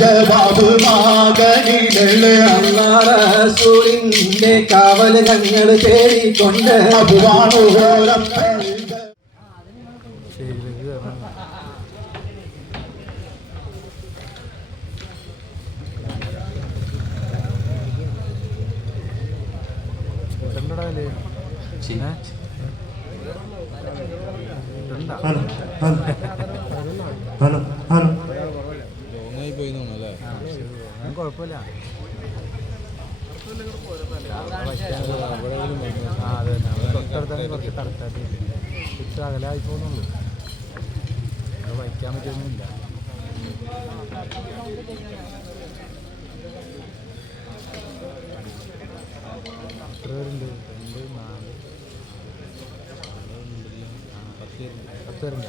ജവാബ് മകനിലെ അള്ളാറസൂലിന്റെ കാവൽ ഞങ്ങൾ തേടിക്കൊണ്ട് അഭിവാണോരപ്പ hello hello കുഴപ്പമില്ല കുറച്ച് കറക്റ്റായിട്ട് കുറച്ച് അകലായി പോകുന്നുള്ളൂ അത് വഹിക്കാൻ പറ്റുന്നില്ല എത്ര പേരുണ്ട് രണ്ട് നാല് ആ, പത്ത് പേരുണ്ട്. പത്ത് പേരുണ്ട്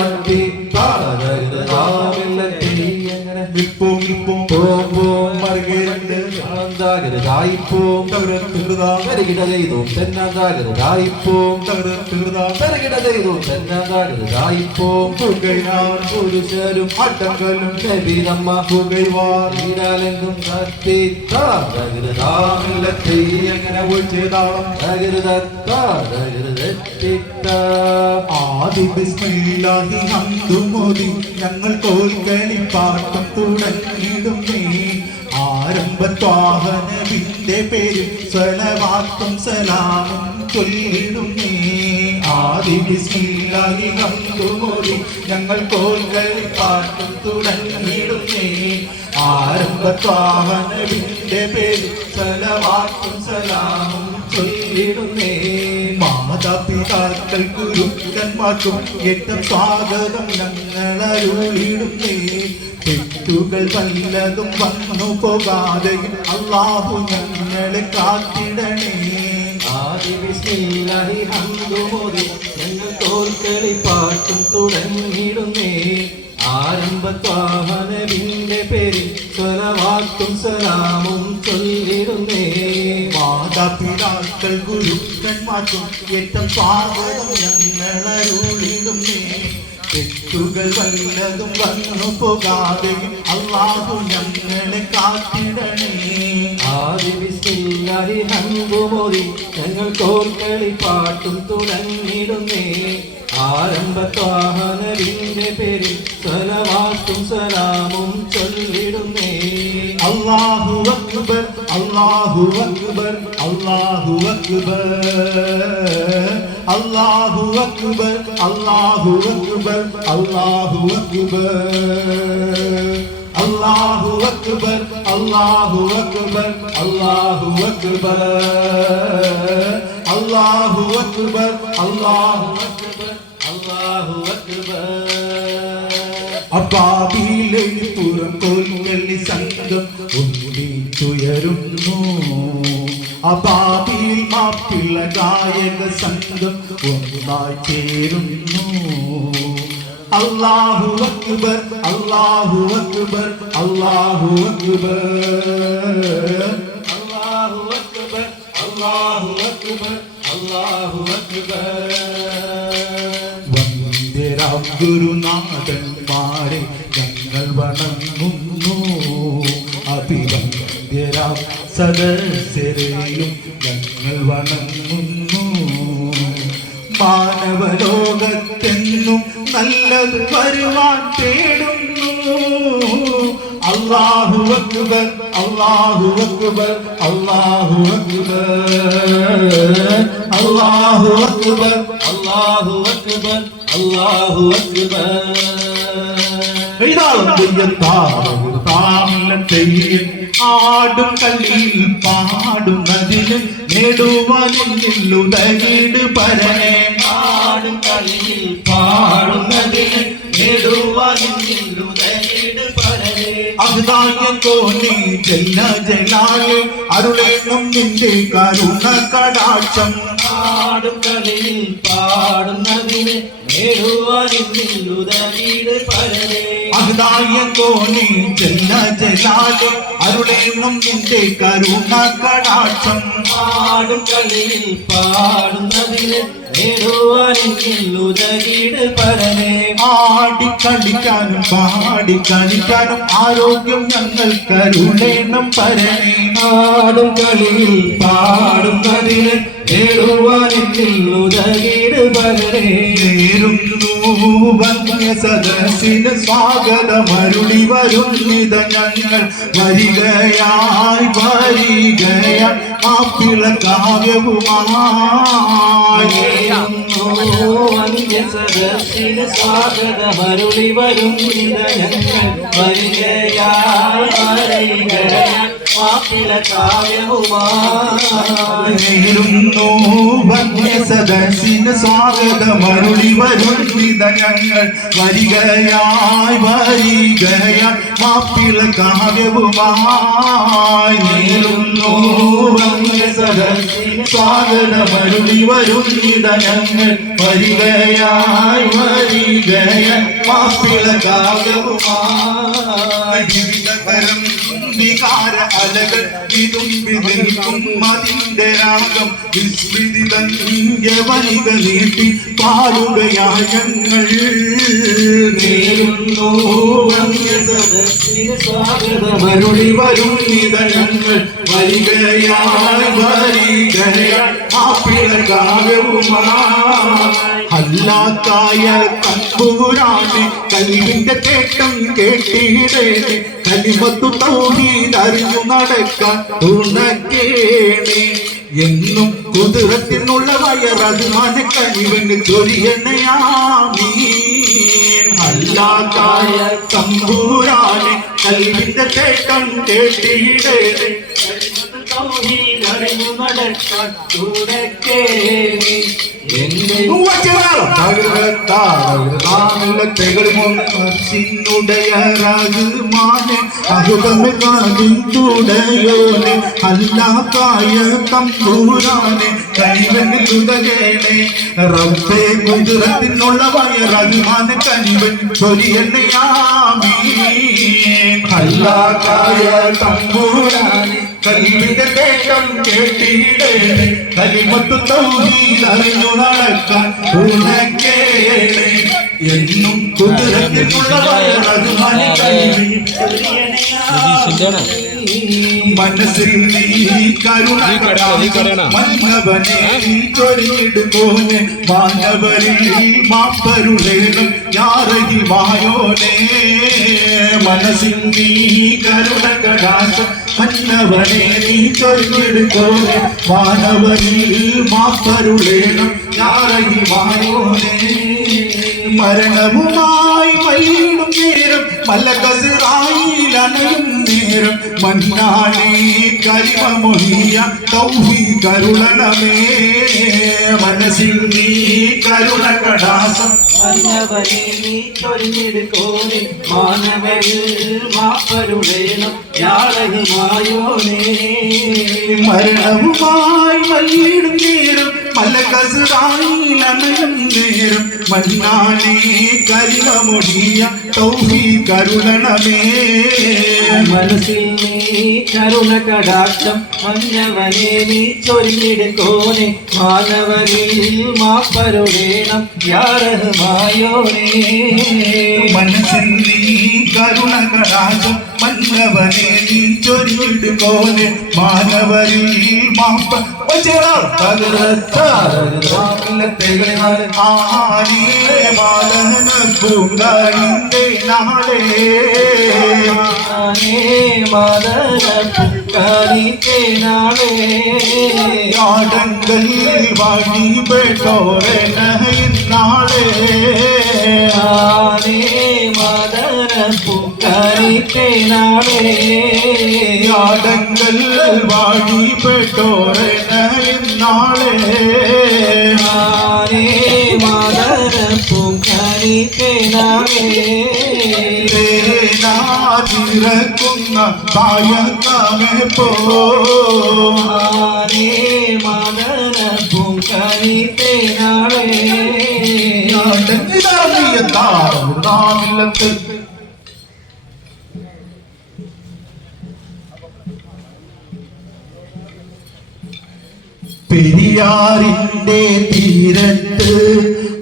തായിപ്പോം തകരം തീർതാം തരകിട ചെയ്തു. തെന്നാങ്കാലത് തായിപ്പോം തകരം തീർതാം തരകിട ചെയ്തു. തെന്നാങ്കാലത് തായിപ്പോം പുകഴാർ പുരുഷരും അട്ടങ്കലും നബിതമ്മ പുകഴ്വാർ. ഈടാലെങ്കും കത്തിത്താകരുതാമില്ലത്തെ എങ്ങനെ ഒഴിച്ചതാളം തകരുതത്താകരുതെത്തിത്ത ആദി ബിസ്മില്ലാഹി ഹംദു മോദി ഞങ്ങൾ കോൽക്കളി പാട്ടം തുടങ്ങിയിടും നീ. ആരംഭത്വാഹനബി ആരംഭത്വാഹനവിന്റെ പേരിൽ സ്വലവാത്തും സലാമും ചൊല്ലിടുന്നേ ആദി ബിസ്മില്ലാഹി ഹംദുമോദി ഞങ്ങൾ തോൽക്കളി പാട്ടും തുടങ്ങിടുന്നേ ആരംഭത്വാഹനവിന്റെ പേരിൽ സ്വലവാക്കും സലാമും ചൊല്ലിടുന്നേ മാതാപിതാക്കൾ ഗുരുക്കന്മാർക്കും ഏറ്റവും സ്വാഗതം ഞങ്ങൾ അരുളിടുന്നേ തെറ്റുകൾ വല്ലതും വന്നു പോകാതെ അള്ളാഹു ഞങ്ങളെ കാത്തിടണേ. ഞങ്ങൾ തോൽക്കളി പാട്ടും തുടങ്ങിയിടുന്നേ. ആരംഭത്വാഹനവിന്റെ പേരിൽ സ്വലവാക്കും സലാമും ചൊല്ലിടുന്നേ. മാതാപിതാക്കൾ ഗുരുക്കന്മാർക്കും ഏറ്റവും സ്വാഗതം ഞങ്ങൾ തെറ്റുകൾ വല്ലതും വന്നു പോകാതെ അള്ളാഹു ഞങ്ങളെ കാത്തിടണേ. ആദി ബിസ്മില്ലാഹി ഹംദുമോദി ഞങ്ങൾ തോൽക്കളി പാട്ടും തുടങ്ങിടുന്നേ. ആരംഭത്വാഹനവിന്റെ പേരിൽ സലവാത്തും സലാമും ചൊല്ലിടുന്നേ. അല്ലാഹു അക്ബർ അല്ലാഹു അക്ബർ അല്ലാഹു അക്ബർ. അല്ലാഹു അക്ബർ അല്ലാഹു അക്ബർ അല്ലാഹു അക്ബർ. അല്ലാഹു അക്ബർ അല്ലാഹു അക്ബർ അല്ലാഹു അക്ബർ. അല്ലാഹു അക്ബർ അല്ലാഹു അക്ബർ അല്ലാഹു അക്ബർ. അബാബിയിലെ പുറം സംഘം അബാബിയിൽ മാപ്പിള ഗായക സംഘം ഒന്നായി ചേരുന്നു. അല്ലാഹു അക്ബർ അല്ലാഹു അക്ബർ അല്ലാഹു അക്ബർ. അല്ലാഹു അക്ബർ അല്ലാഹു അക്ബർ അല്ലാഹു അക്ബർ. വന്ദരാം ഗുരുനാഥന്മാരെ ഞങ്ങൾ വണങ്ങുന്നു. അഭിവന്ദ്യരാം സദസ്യരെയും ഞങ്ങൾ വണങ്ങുന്നു. മാനവലോകത്തെന്നും നല്ലത് വരുവാൻ തേടുന്നു. അല്ലാഹു അക്ബർ അല്ലാഹു അക്ബർ അല്ലാഹു അക്ബർ. അല്ലാഹു അക്ബർ അല്ലാഹു അക്ബർ അല്ലാഹു അക്ബർ. താളത്തിൽ ആടും കല്ലിൽ പാടും നദിയിൽ നെടുവനിൽ ഉദകീട് പരനെ. ആടും കല്ലിൽ പാടും നദിൽ നെടുവനിൽ ഉദകീട് അഹ്ദായ കോനി ജല്ല ജലാൽ. അരുളേണം നിന്റെ കരുണ കടാക്ഷം. പാടും കളിയിൽ പാടുന്നതിന് അഹ്ദായ കോനി ജല്ല ജലാൽ. അരുളേണം നിന്റെ കരുണ കടാക്ഷം. പാടും കളിയിൽ പാടുന്നതിന് നേടുവാനില്ലുതകിട് പരനെ ആടി കളിക്കാനും പാടി കളിക്കാനും ആരോഗ്യം ഞങ്ങൾ കരുണേണം പരണേ പാടും കളിയിൽ പാടും പരനെ വന്യ സദസ്സിന് സ്വാഗതമരുളി വരുന്നിത ഞങ്ങൾ വരികയായി വരികയായി മാപ്പിള കാവ്യവുമായി സദസ്സിന് സ്വാഗതമരുളി വരും ഞങ്ങൾ മാപ്പിള കാവ്യവുമായി നേരുന്നു വന്യ സദസ്സിന് സ്വാഗതമരുളി വരുന്നിത ഞങ്ങൾ വരികയായി വരികയായി മാപ്പിള കാവ്യവുമായി നേരുന്നു വന്യ സദസ്സിന് സ്വാഗതമരുളി വരുന്നിത ഞങ്ങൾ വരികയായി വരികയായി മാപ്പിള കാവ്യവുമായി വികാര അലകൾ വിതുമ്പി നിൽക്കും അതിന്റെ രാഗം വിസ്മൃതി തന്യവനിക നീട്ടി പാടുകയായി ഞങ്ങൾ. നേരുന്നു മരുളി വരും നിതങ്ങൾ വരികയായി വരികയാ മാപ്പിള കാവ്യവുമായി അല്ലാത്തായ തമ്പുരാന് കലിവിന്റെ തേട്ടം കേട്ടിടേ കലിമത്തു തൗഹീദ് അറിഞ്ഞു നടക്കാൻ തുണക്കേണേ. എന്നും കുതിരത്തിനുള്ള വയറതുമാന കനിവന് ചൊരിയണയാമീൻ അല്ലാത്തായ തമ്പുരാന് കലിവിന്റെ തേട്ടം കേട്ടിടേ അറിഞ്ഞു നടക്കാൻ തുടക്കേണി കുതിരത്തിനുള്ള വയറകുമാന കനിവൻ തേക്കം കേട്ടിടേ കലിമത്തു തൗഹീദ് അറിഞ്ഞു ഉണക്കേണേ എന്നും മനസ്സിൽ നീ കരുണ മന്നവനെ ചൊരിയിടുമോനെ മാനവരിൽ മാപ്പരുളേണം യാറയിൽ വായോനെ മനസ്സിൽ നീ കരുണ കടാശം മന്നവനെ നീ ചൊരിയിടുമോനെ മാനവരിൽ മാപ്പരുളേണം യാറയിൽ വായോനെ മരണവുമായി മയിലും നേരം മലകസിറായിൽ അണയും നേരം മന്നാളി കരിമൊഴിയ തൗഹി കരുളണമേ. മനസ്സിൽ നീ കരുണ കടാസം. മരണവുമായി വൈകിടും അണയും നേരം മന്നാളി കരിമൊഴിയ തൗഹി കരുണമേ മനസ്സിൽ നീ കരുണ കടാക്ഷം മഞ്ഞവനെ നീ ചൊല്ലിടുക്കോനെ മാനവരിൽ മാപ്പരുടേണം യാറഹമായോനേ മനസ്സിൽ നീ കരുണ കടാക്ഷം മഞ്ഞവനെ നീ ചൊല്ലിടുക്കോനെ മാനവരിൽ മാപ്പ മാലന പൂങ്കാരിന്റെ നാളേ മദന പുക്കാരിക്കേനാളേ ആടങ്കൽ വാടി പെട്ടോരെ നാളേ ആനേ വാടി പെട്ടോരെ നാളേ ആനേ മദന പുക്കാരി തേനാളേ തേനാതിരക്കുന്ന കായക്കമേ പോ ആനേ മദന പൂങ്കണി തേനാളേ താമില്ലത്ത് പെരിയാറിന്റെ തീരത്ത്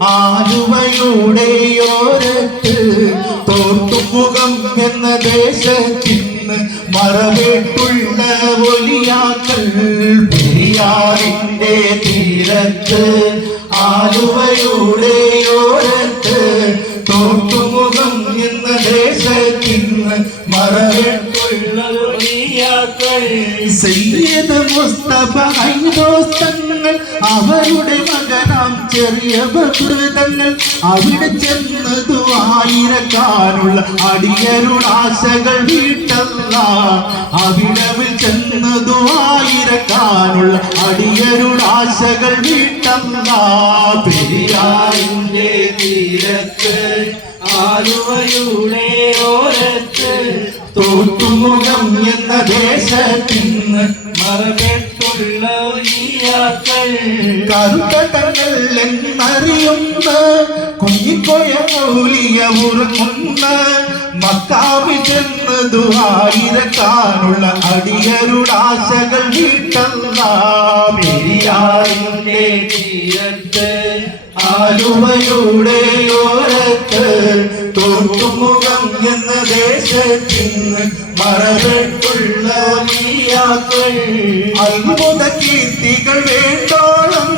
ആലുവയുടെ ഓരത്ത്. തോട്ടുമുഖം എന്ന ദേശത്തിന്ന് മറവേട്ടുള്ള ഒലിയാക്കൾ പെരിയാറിന്റെ തീരത്ത് ആലുവയുടെ ഓരത്ത്. തോട്ടുമുഖം എന്ന ദേശത്തിന്ന് മറവേട്ടുള്ള ൊഴിയാക്കൾ സയ്യിദ് അവരുടെ മകനാം ചെറിയ ബഹൃതങ്ങൾ അവിടെ ചെന്നതു ആയിരക്കാനുള്ള അടിയരുടാശകൾ വീട്ടല്ല. അവിടവിൽ ചെന്നതു ആയിരക്കാനുള്ള അടിയരുടാശകൾ വീട്ടല്ല. പെരിയാറിന്റെ തീരത്ത് ആലുവയുടെ ഓരത്ത് തോട്ടുമുഖം എന്ന ദേശത്തിന്ന് മറകെട്ടുള്ള കറുത്തടങ്ങൾ എന്നറിയുന്ന കുഞ്ഞിക്കൊയ മൂലിയ ഉറങ്ങുന്ന മക്കാവി ചെന്നതു ആയിരക്കാനുള്ള അടിയരുടാശകൾ വീട്ടല്ല. പെരിയാറിന്റെ തീരത്ത് ആലുവയുടെ ഓരത്ത് തോട്ടുമുഖം എന്ന ദേശത്തിന്ന് മറവിട്ടുള്ള നീയാക്കൾ. അത്ഭുത കീർത്തികൾ വേണ്ടോളം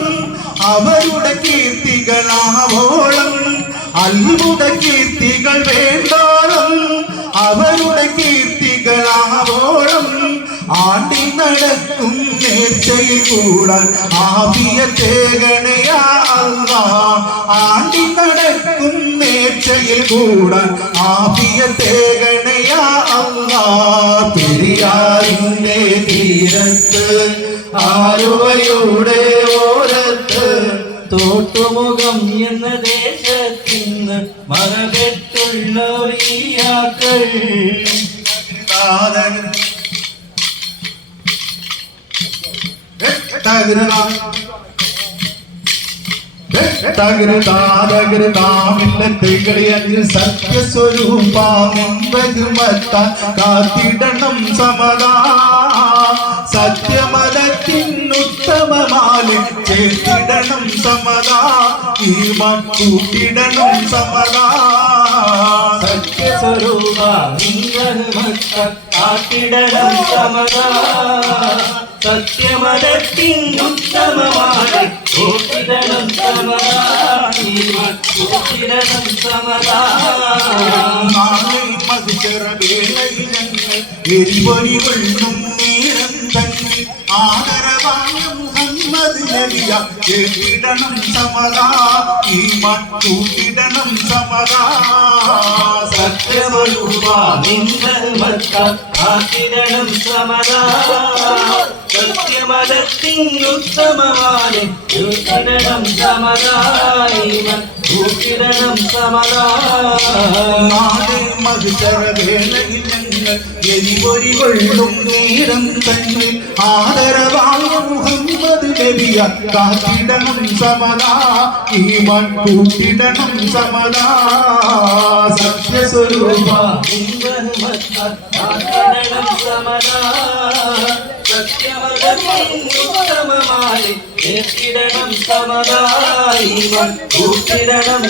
അവരുടെ കീർത്തികളാവോളം. അത്ഭുത കീർത്തികൾ വേണ്ടോളം അവരുടെ നടക്കും നേർച്ചയിൽ കൂടാൻ ആവിയത്തേകണയാ ആണ്ടി നടക്കും നേർച്ചയിൽ കൂടാൻ ആവിയത്തേകണയാ പെരിയാറിന്റെ തീരത്ത് ആലുവയുടെ ഓരത്ത് തോട്ടുമുഖം എന്ന ദേശത്തിന്ന് മറകെട്ടുള്ള ഒഴിയാക്കൾ കാത്തിടണം സമതാ. സത്യമതത്തിനുത്തമമാൽ ചേർത്തിടണം സമതാ. ഈ മക്കൂട്ടിടണം സമതാ. സത്യസ്വരൂപ കാത്തിടണം സമതാ. സത്യമതത്തിൻ ഉത്തമമാണ് കൂട്ടിടണം സമതാ കൂട്ടിടണം സമതാ മതിച്ചറ വേളയിൽ ഞങ്ങൾ എരിപൊരി കൊള്ളും. മുഹമ്മദ് എവിടണം സമതാ ഈ മട്ടൂട്ടിടണം സമതാ സത്യസ്വരൂപ കാത്തിടണം സമതാ സത്യമതത്തിൻ ഉത്തമമാണ് കൂട്ടിടണം സമതായി കൂട്ടിടണം സമതാ നാളെ മതിച്ചറ എരിപൊരി കൊള്ളും നേരം തന്നെ ആദരവായ മുഹമ്മദ് നബിയ കാത്തിടണം സമതാ ഈ മട്ടൂട്ടിടണം സമതാ സത്യസ്വരൂപ. സമതാ സത്യമതത്തിനുത്തമമായി ഏറ്റിടണം സമതായി കൂട്ടിടണം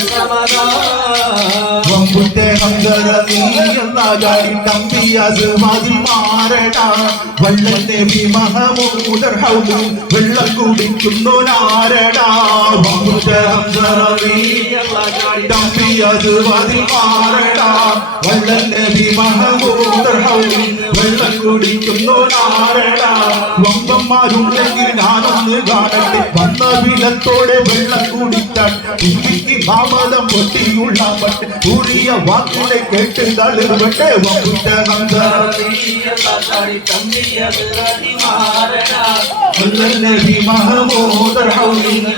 മാറടാ. വള്ളന്റെ വിമഹമൂദർ ഹൗദും വെള്ളം കുടിക്കുന്നോനാരടാ. മാറടാ. വള്ളന്റെ വിമഹമൂദർ ഹൗദും വെള്ളം കുടിക്കുന്നോനാരടാ. വമ്പന്മാരുണ്ടെങ്കിൽ ഞാനൊന്ന് കാണട്ടെ വന്ന വിലത്തോടെ വെള്ളം കുടിച്ചാൽ കുട്ടിക്ക് മാമതം പൊട്ടിയുള്ള പട്ട്. കൂടിയ വാക്കുകളെ കേട്ട് തളിർവട്ടെ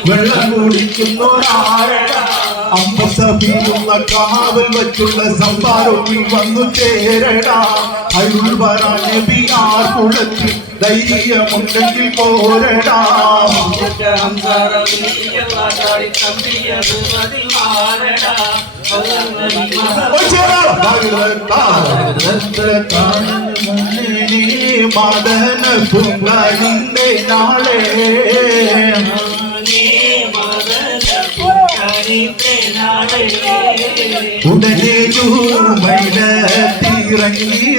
വെള്ളം കുടിക്കുന്നോരാരടാ. അമ്പസഭയിലുള്ള കാവൽ വച്ചുള്ള സംഭാരത്തിൽ വന്നു ചേരടാ അരുൾ വരാൻ നബിയാർ കുളത്തിൽ ധൈര്യമുണ്ടെങ്കിൽ പോരടാ ഓ ചേരാ. മദന പുങ്കാരിന്റെ നാളെ ഉടനെ ചൂമയിലത്തിറങ്ങി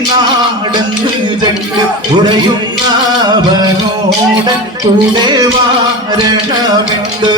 നാടന്ന് ജഗ് ഉറയുന്നവനോടൻ കൂടെ വാരണമുണ്ട്.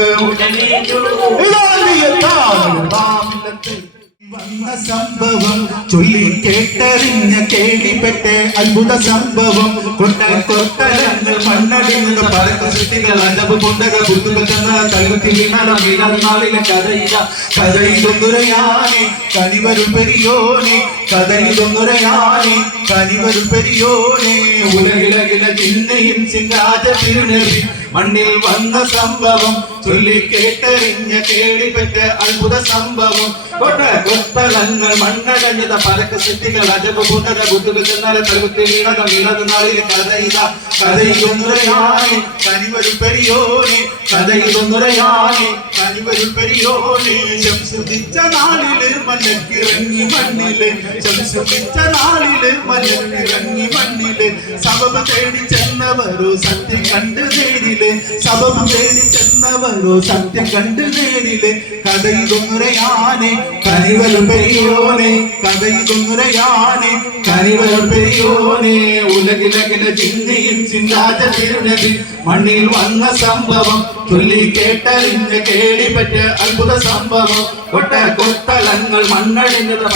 സംഭവം ചൊല്ലി കേട്ടറിഞ്ഞ കേളിപ്പെട്ട് അത്ഭുത സംഭവം. കൊണ്ടൻ കൊട്ടലന്ന് മണ്ണടിഞ്ഞ പരക്ക സൃഷ്ടികൾ. അലവ് കൊണ്ടക ബുദ്ധുകൾ ചെന്ന കഴുത്തി വീണാലും വീണാളിലെ കഥയില. കഥയിലൊന്നുരയാണി കനിവരും പെരിയോനെ കഥയിലൊന്നുരയാണി കനിവരും പെരിയോനെ ഉലകിലകില ചിന്നയും സിംഗാജ തിരുനബി മണ്ണിൽ വന്ന സംഭവം ചൊല്ലി കേട്ടറിഞ്ഞ കേളിപ്പെട്ട് അത്ഭുത സംഭവം. കൊട്ട കൊത്തളങ്ങൾ മണ്ണടഞ്ഞത പരക്ക സിദ്ധികൾ അജബ് കൂട്ടത ബുദ്ധുകൾ ചെന്നാലെ തലകുത്തി വീണത വീണത് നാളിൽ കഥയിത കഥയിലൊന്നുരയാനെ കനിവരും പെരിയോനെ കഥയിലൊന്നുരയാനെ കനിവരും പെരിയോനെ ശംസുദിച്ച നാളിൽ മലക്കിറങ്ങി മണ്ണിൽ. ശംസുദിച്ച നാളിൽ മലക്കിറങ്ങി മണ്ണിൽ. സബബ് തേടി ചെന്നവരോ സത്യം കണ്ട് നേരിൽ സബബ് തേടി ചെന്നവരോ സത്യം കണ്ട് നേരിൽ കഥയിലൊന്നുരയാനെ കനിവരും പെരിയോനെ. കഥയിലൊന്നുരയാനെ കനിവരും പെരിയോനെ. ഉലകിലകില ചിന്തയും ചിന്താജ തിരുനബി മണ്ണിൽ വന്ന സംഭവം ചൊല്ലി കേട്ടറിഞ്ഞ കേളിപ്പറ്റ അത്ഭുത സംഭവം. കൊട്ട കൊത്തലങ്ങൾ മണ്ണടിഞ്ഞത്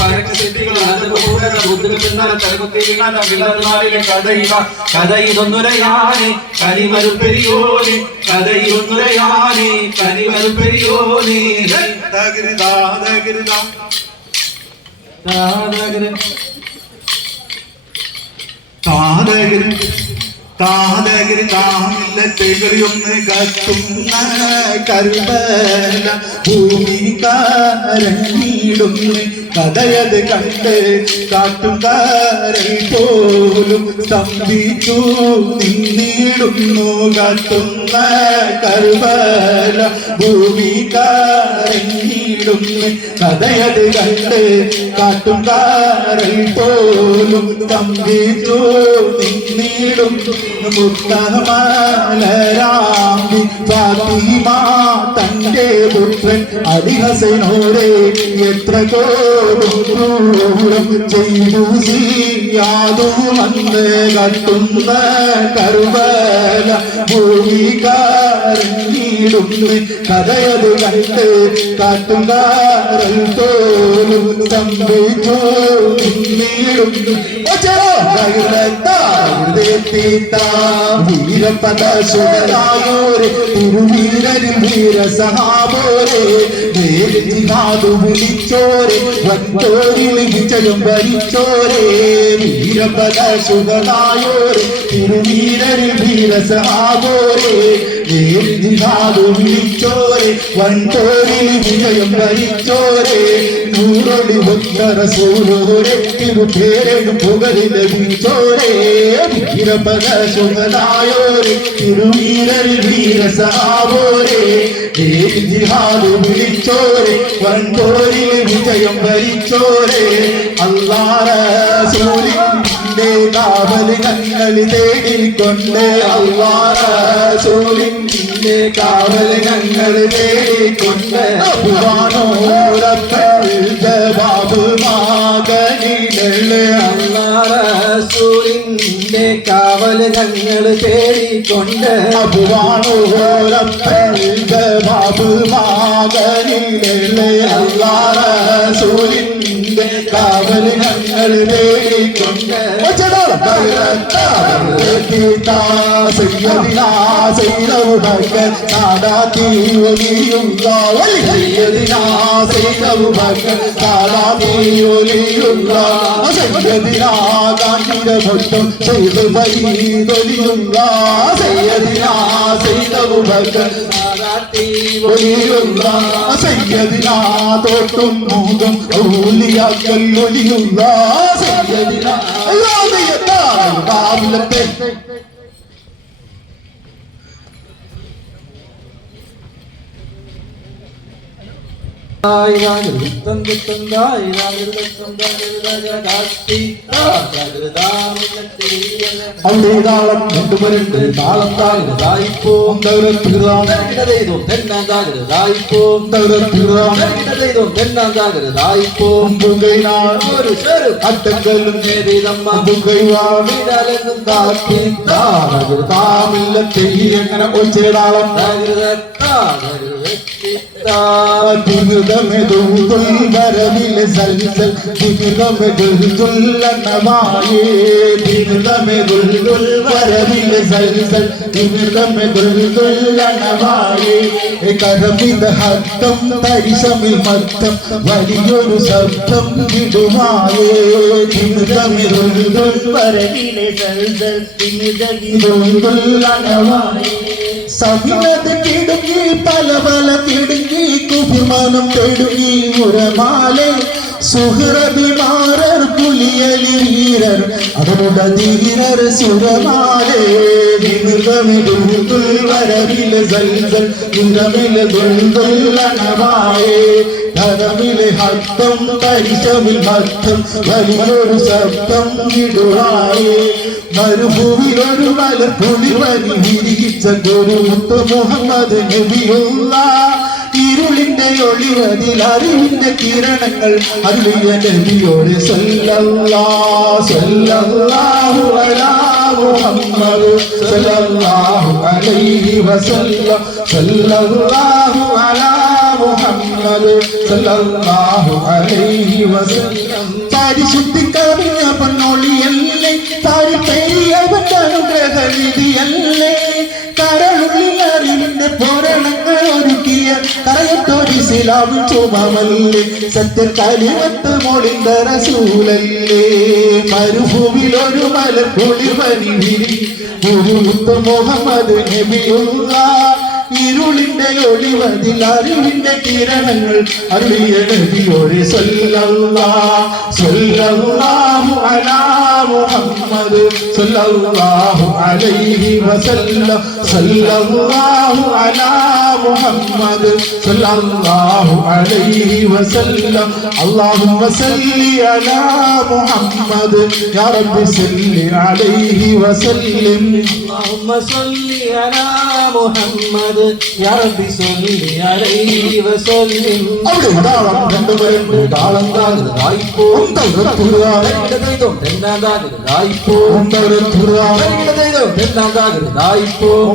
കഥയിലൊന്നുരയാനെ കനിവരും പെരിയോനെ കഥയിലൊന്നുരയാനെ കനിവരും പെരിയോനെ ദാഗിരിദാ, ദാഗിരിദാ. താതകരി താതകരി താമില്ലത്തെകളിയൊന്ന് കത്തുന്ന കരുവല ഭൂമി കാരങ്ങിടുന്നു കഥയത് കണ്ട് കാട്ടുകാരൽ പോലും സ്തംഭിച്ചു. നിന്നിടുന്നു കത്തുന്ന കരുവല ഭൂമി കാരങ്ങിടുന്നു കഥയത് കണ്ട് കാട്ടുകാരൽ പോലും സ്തംഭിച്ചു. നിന്നിടുന്നു മുത്തമലരാമ്പി ഫാത്തിമ തന്റെ പുത്രൻ അലിഹസനോടെ എത്ര കോടും ചെയ്തു യാതു വന്ന് കത്തുന്ന കരുവല ഭൂമികാരങ്ങിടുന്നു കഥയത് കണ്ട് കാട്ടുകാരൽ തോലും സംഭവിച്ചു നിന്നിടുന്നു വീരപദ സുഖരായോരെ തിരുവീരരിൽ വീരസഹാബോരെ നേരിനാതു വിളിച്ചോരെ വന്തോരിൽ വിജയം ഭരിച്ചോരെ വീരപദ തിരുവീരരിൽ വീരസഹാബോരെ നേരിനാതു വിളിച്ചോരെ വന്തോരിൽ വിജയം ഭരിച്ചോരെ നൂറൊളി ഒന്നര സൂരോരെ തിരുപേരും പുകലിൽ ലഭിച്ചോരെ. സുഖനായോരെ തിരുവീരരിൽ വീരസഹാബോരെ ജിഹാദ് വിളിച്ചോരെ വൻപോരിൽ വിജയം ഭരിച്ചോരെ അല്ലാറൂലിന്റെ കാവൽ ഞങ്ങളി തേടിക്കൊണ്ട് അല്ലാറൂലിന്റെ കാവൽ ഞങ്ങൾ തേടിക്കൊണ്ട് ജവാബ് മകനിലെ അള്ളാറസൂലിന്റെ കാവൽ ഞങ്ങൾ തേടിക്കൊണ്ട് അബുവാണോരപ്പൽ ജവാബ് മകനിലെ അല്ലാറൂലിന്റെ കാവൽ ഞങ്ങൾ തേടിക്കൊണ്ട് മൊത്തം ചെയ്ത് പൈതൊലിയുള്ള സയ്യദിനാ ചെയ്തവുബക്കർ ഒലിയുള്ള സയ്യദിനാ തോട്ടും മൂതും ഔലിയാക്കൽ ഒലിയുള്ള സയ്യദിനാ தந்து தந்தாய் அந்தேதாளம் ரெண்டு மரண்டு தாளம் தாகிருதாய்ப்போம் தவிரத்திருதாம். கிடதைதோம் தென்னாந்தாகிருதாய்ப்போம் தவிரத்திருதாம். கிடதைதோம் தென்னாந்தாகிருதாய்ப்போம் புகை நாள். ஒரு சரு அட்டங்களும் நேரிதம்மா புகை வாழ்விடலெங்கும் காத்தி தாகிருதாம் இல்ல தெய்யங்கன ஒச்சேடாளம். தாகிருதா തിമിതമെതുതുൽ വരവിലെ സൽസൽ തിമിതമെതുതുല്ലണമായേ തിമിതമെതുൽ വരവിലെ സൽസൽ തിമിതമെതുതുല്ലണമായേ കരമിത ഹത്തം തരിശമിൽ മത്തം വലിയൊരു ശബ്ദം വിടുമായേ തിമിതമെതുൽ വരവിലെ സൽസൽ തിമിതകി ഇതുല്ലണമായേ സവിനത് കിടുങ്ങി പല പല കിടുങ്ങി കുഭിമാനം തെടുങ്ങി ഉരമാലെ സുഹൃതിമാരർ പുലിയലി വീരർ അവരുടെ ധീരർ സുരമാലെ വിമൃതമിടുൽ വരവിലെ സൽസൽ നിറമിലെ ദുൽദുല്ലണവായേ ധരമിലെ ഹത്തം തരിശമിൽ ഹത്തം വലിയൊരു ശബ്ദം വിടുവായേ മരുഭൂമിയിലൊരു മലർ പുലിവനി വിരിയിച്ച ഗുരുമുത്ത് മുഹമ്മദ് നബിയുള്ള ഇരുളിന്റെ ഒളിവതിൽ അറിവിന്റെ കിരണങ്ങൾ അരുളിയ നബിയോട് സല്ലല്ലാ സല്ലല്ലാഹു അലാ മുഹമ്മദ് സല്ലല്ലാഹു അലൈഹി വസല്ലം സല്ലല്ലാഹു അലാ മുഹമ്മദ് സല്ലല്ലാഹു അലൈഹി വസല്ലം കരയത്തൊരു ശിലാവ് ചുമമല്ലേ സത്യ കലിമത്ത് മൊളിந்த റസൂലല്ലേ. മരുഭൂമിൽ ഒരു മല കുളിവരി വിരി ഒരു മുത്ത് മുഹമ്മദ് നബിയുള്ള. ഇരുളിന്റെ ഒളിവതിൽ അറിവിന്റെ കിരണങ്ങൾ അറിയ നബിയോടെ സല്ലല്ലാ അലാ മുഹമ്മദ് സല്ലല്ലാഹു അലൈഹി വസല്ലം സല്ലല്ലാഹു അലാ മുഹമ്മദ് സല്ലല്ലാഹു അലൈഹി വസല്ലം اللهم صل على محمد يا رب صل عليه وسلم اللهم صل على محمد يا رب صل عليه وسلم അവിടെ താളം രണ്ടുപേരുണ്ട് താളം താകരുതായിപ്പോം തെന്നതാകരുതായിപ്പോം തെന്നതാകരുതായിപ്പോം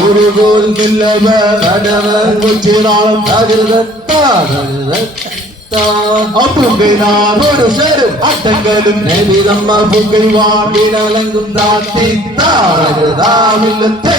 ഒരു ഗോൽ നില്ലവർ കൊച്ചിനാളം ഒരു ശരം അട്ടങ്ങളും നബിതമ്മ പുകൈവാടിന വീണലങ്കും താത്തി താരകതാവില്ലത്തെ